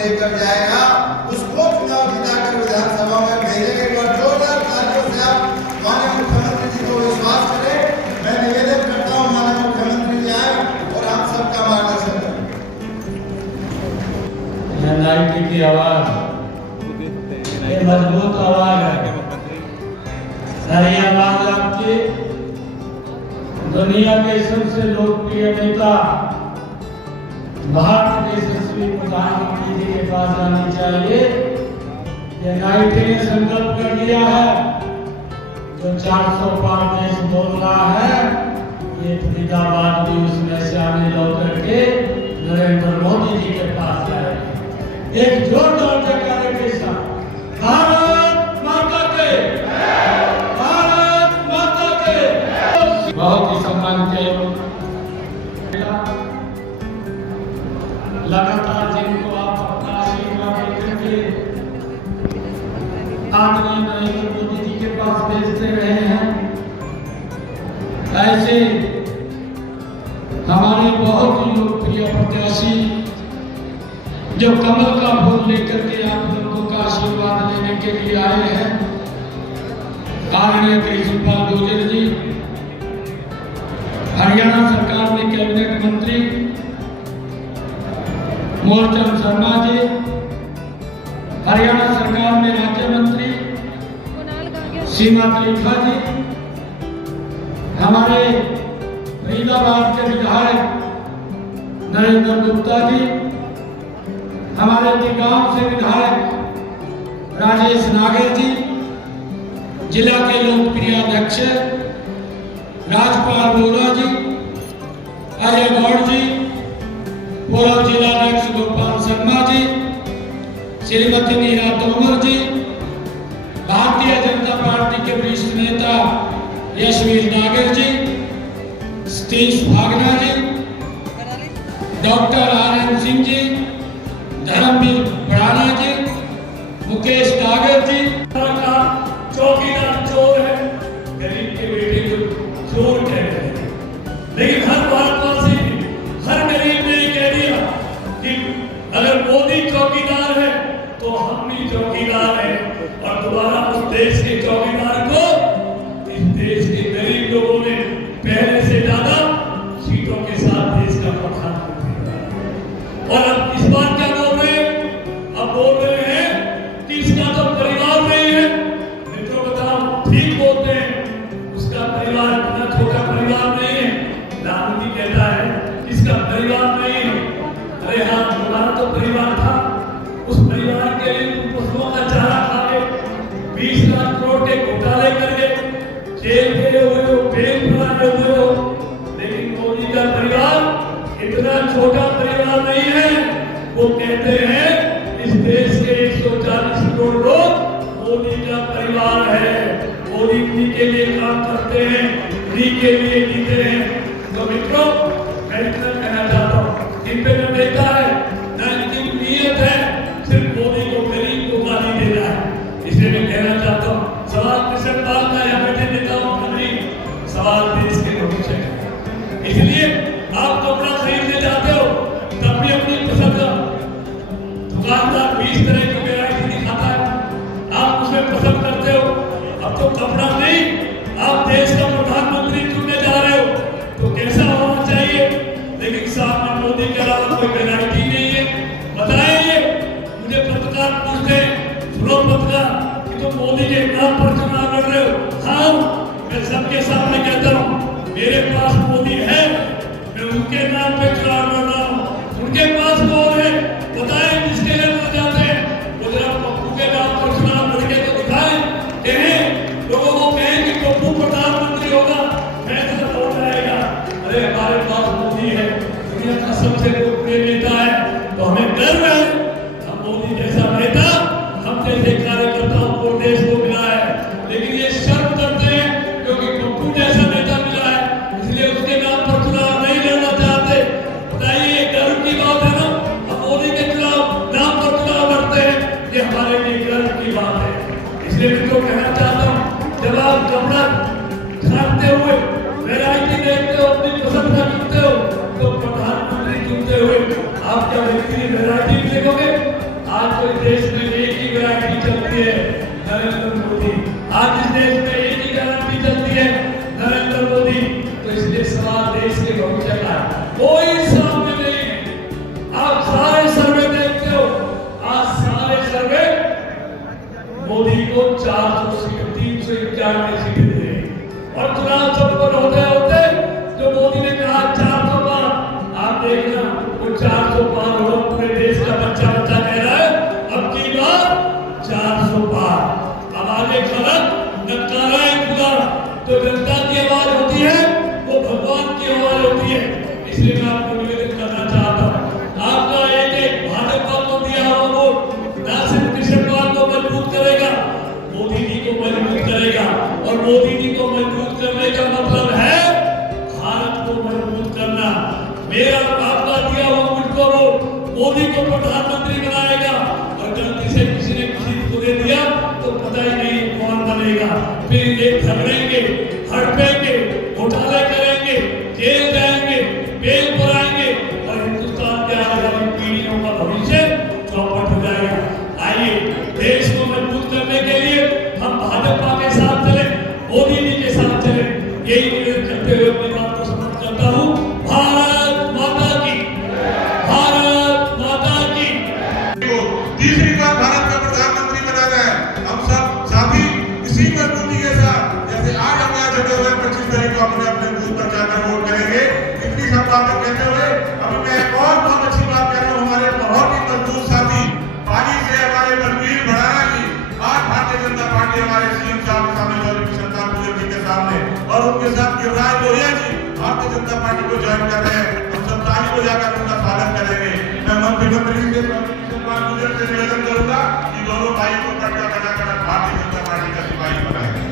लेकर जाएगा उसको चुनाव जिताकर विधानसभा में भेजेंगे। और जोरदार तालियों से आप माननीय मुख्यमंत्री जी को विश्वास करें। मैं निवेदन करता हूँ माननीय मुख्यमंत्री जी आए और आप सबका मार्गदर्शन करें। नाइटी की आवाज ये मजबूत आवाज है, सारी आवाज आपकी दुनिया के सबसे लोकप्रिय नेता भारत के यशस्वी प्रधानमंत्री जी के पास जानी चाहिए। ये नाइटी ने संकल्प कर लिया है, जो 400 पार देश बोल रहा है, ये फरीदाबाद भी उसमें से आने लौट करके नरेंद्र मोदी जी के पास जाएगी। एक जोरदार जयकारे के साथ भारत माता के, भारत माता के। बहुत ही सम्मान के लगातार जिनको आप अपना आशीर्वाद देकर आदरणीय नरेंद्र मोदी जी के पास भेजते रहे हैं, ऐसे हमारे बहुत ही लोकप्रिय प्रत्याशी जो कमल का फूल लेकर के आप लोगों का आशीर्वाद लेने के लिए आए हैं, आदरणीय कृष्णपाल गुर्जर जी, हरियाणा सरकार में कैबिनेट मंत्री मूलचंद शर्मा जी, हरियाणा सरकार में राज्य मंत्री सीमा त्रिखा जी, हमारे फरीदाबाद के विधायक नरेंद्र गुप्ता जी, हमारे टिकाम से विधायक राजेश नागर जी, जिला के लोकप्रिय अध्यक्ष राजपाल बोरा जी, अजय गौड़ जी, पूर्व जिला अध्यक्ष गोपाल शर्मा जी, श्रीमती नीरा तोमर जी, भारतीय जनता पार्टी के वरिष्ठ नेता यशवीर नागर जी, सतीश भागना जी, डॉक्टर RN सिंह जी, धर्मवीर बड़ाना जी, मुकेश नागर जी। चौकीदार चोर है, गरीब के बेटे को चोर कहते हैं, लेकिन हर भारतवासी हर गरीब ने कह दिया कि अगर मोदी चौकीदार है तो हम भी चौकीदार हैं। और दोबारा उस देश के चौकीदार को इस देश के गरीब लोगों ने पहले से ज्यादा सीटों के साथ देश का प्रधानमंत्री बनाया। और अब इस बार क्या बोल रहे हैं? अब बोल रहे हैं कि इसका तो परिवार नहीं है। मित्रों बताओ, ठीक बोलते हैं, उसका परिवार इतना छोटा परिवार नहीं है। रामजी कहता है इसका परिवार नहीं है। अरे हाँ, हमारा तो परिवार था। उस परिवार के लिए पशुओं का चारा खा के 20 लाख करोड़ के घोटाले करके जेल गए हुए हो, बेल बनाए हुए हो। लेकिन मोदी का परिवार इतना छोटा परिवार नहीं है। वो कहते हैं इस देश के 140 करोड़ लोग मोदी का परिवार है। मोदी जी के लिए काम करते हैं, जी के लिए जीते हैं। तो मित्रों, मैं इतना कहना चाहता हूँ, इन पे न नेता है न इनकी नीयत है सिर्फ मोदी को, गरीब को गाली देना है। इसलिए मैं कहना चाहता हूँ, सवाल कृष्णपाल का या बैठे नेताओं का नहीं, सवाल देश के भविष्य का। इसलिए आप कपड़ा खरीदने जाते हो तब भी अपनी पसंद का दुकानदार 20 तरह की वैरायटी दिखाता है, आप उसे पसंद करते हो। अब तो कपड़ा नहीं, आप देश का प्रधानमंत्री चुनने जा रहे हो तो कैसा होना चाहिए? लेकिन सामने मोदी के अलावा कोई वैरायटी नहीं है। बताइए, मुझे पत्रकार पूछते हैं, सुनो पत्रकार, कि तुम मोदी के नाम पर चुनाव लड़ रहे हो? हाँ, मैं सबके सामने कहता हूँ मेरे पास मोदी है, मैं उनके नाम पे चुनाव लड़ रहा हूँ। उनके पास कौन है बताएं, जिसके लिए लड़ जाते हैं वो जरा पप्पू के नाम पर चुनाव लड़के तो दिखाएं, कहें लोगों को, कहें कि पप्पू प्रधानमंत्री होगा, फैसला हो जाएगा। अरे हमारे पास मोदी है, दुनिया का सबसे लोकप्रिय नेता है, तो हमें गर्व है। हम मोदी जैसा नेता, हम जैसे कार्यकर्ताओं को देश को मिला है। लेकिन ये शर्म करते हैं क्योंकि पप्पू जैसा नेता मिला है, इसलिए उसके नाम पर चुनाव नहीं लड़ना चाहते। बताइए, ये गर्व की बात है ना? हम मोदी के चुनाव नाम पर चुनाव लड़ते हैं, ये हमारे लिए गर्व की बात है। इसलिए मित्रों, कहना चाहता हूँ, जब आप कपड़ा खरीदते हुए वैरायटी देखते हो, अपनी पसंद का चुनते हो, तो प्रधानमंत्री चुनते हुए आप क्या व्यक्ति वैरायटी भी देखोगे? आज तो इस देश में एक ही गारंटी चलती है, नरेंद्र मोदी। आज इस देश में एक ही गारंटी चलती है, नरेंद्र मोदी। तो इसलिए सवाल देश के भविष्य का है, कोई सामने नहीं है। आप सारे सर्वे देखते हो, आज सारे सर्वे मोदी को 400 सीट 391 सीटें दे रही है। और चुनाव संपन्न होते होते जो मोदी ने कहा 400 पार, आप देखना वो 400 पार हो, पूरे देश का बच्चा बच्चा कह रहा है अब की बार 400 पार। अब आगे खलक नकारा है खुदा, तो जनता की आवाज होती है वो भगवान की आवाज होती है। इसलिए मैं आपको निवेदन करना चाहता हूँ, आपका एक एक भाजपा को दिया हुआ वोट ना सिर्फ किशनपाल को मजबूत करेगा, मोदी जी को मजबूत करेगा। और मोदी जी को मजबूत करने का मतलब है भारत को मजबूत करना। मेरा आपका दिया हुआ मुझको वोट मोदी को प्रधानमंत्री बनाएगा, और गलती से किसी ने किसी को दे दिया तो पता ही नहीं कौन बनेगा। फिर ये झगड़ेंगे, हड़पेंगे, घोटाले करेंगे, जेल जाएंगे, बेल पर आएंगे, और हिंदुस्तान के आने वाली पीढ़ियों का भविष्य चौपट हो जाएगा। आइए देश को मजबूत करने के लिए हम भाजपा के साथ चले, मोदी जी के साथ चले। यही निवेदन करते हुए अपनी बात को समाप्त करता हूँ। भारत माता की, भारत माता की। तीसरी बार भारत का प्रधानमंत्री बनाना है। हम सब साथी इसी मजबूती के साथ, जैसे आज हम यहाँ जुटे हुए 25 तारीख को अपने अपने बूथ पर जाकर वोट करेंगे, इतनी सब बातें कहते हुए अभी मैं एक और बहुत अच्छी बात कह रहा हूँ। हमारे बहुत ही मजबूत साथी पाली से हमारे बलवीर भड़ाना जी, आज भारतीय जनता पार्टी हमारे सीएम साहब के सामने जी के सामने, और उनके साथ गिरिराज लोहिया जी भारतीय जनता पार्टी को ज्वाइन कर रहे हैं। हम सब ताली बजाकर उनका स्वागत करेंगे। मैं मुख्यमंत्री से निवेदन करूंगा कि दोनों भाई को कटका बनाकर भारतीय जनता पार्टी का सिपाही बनाएंगे।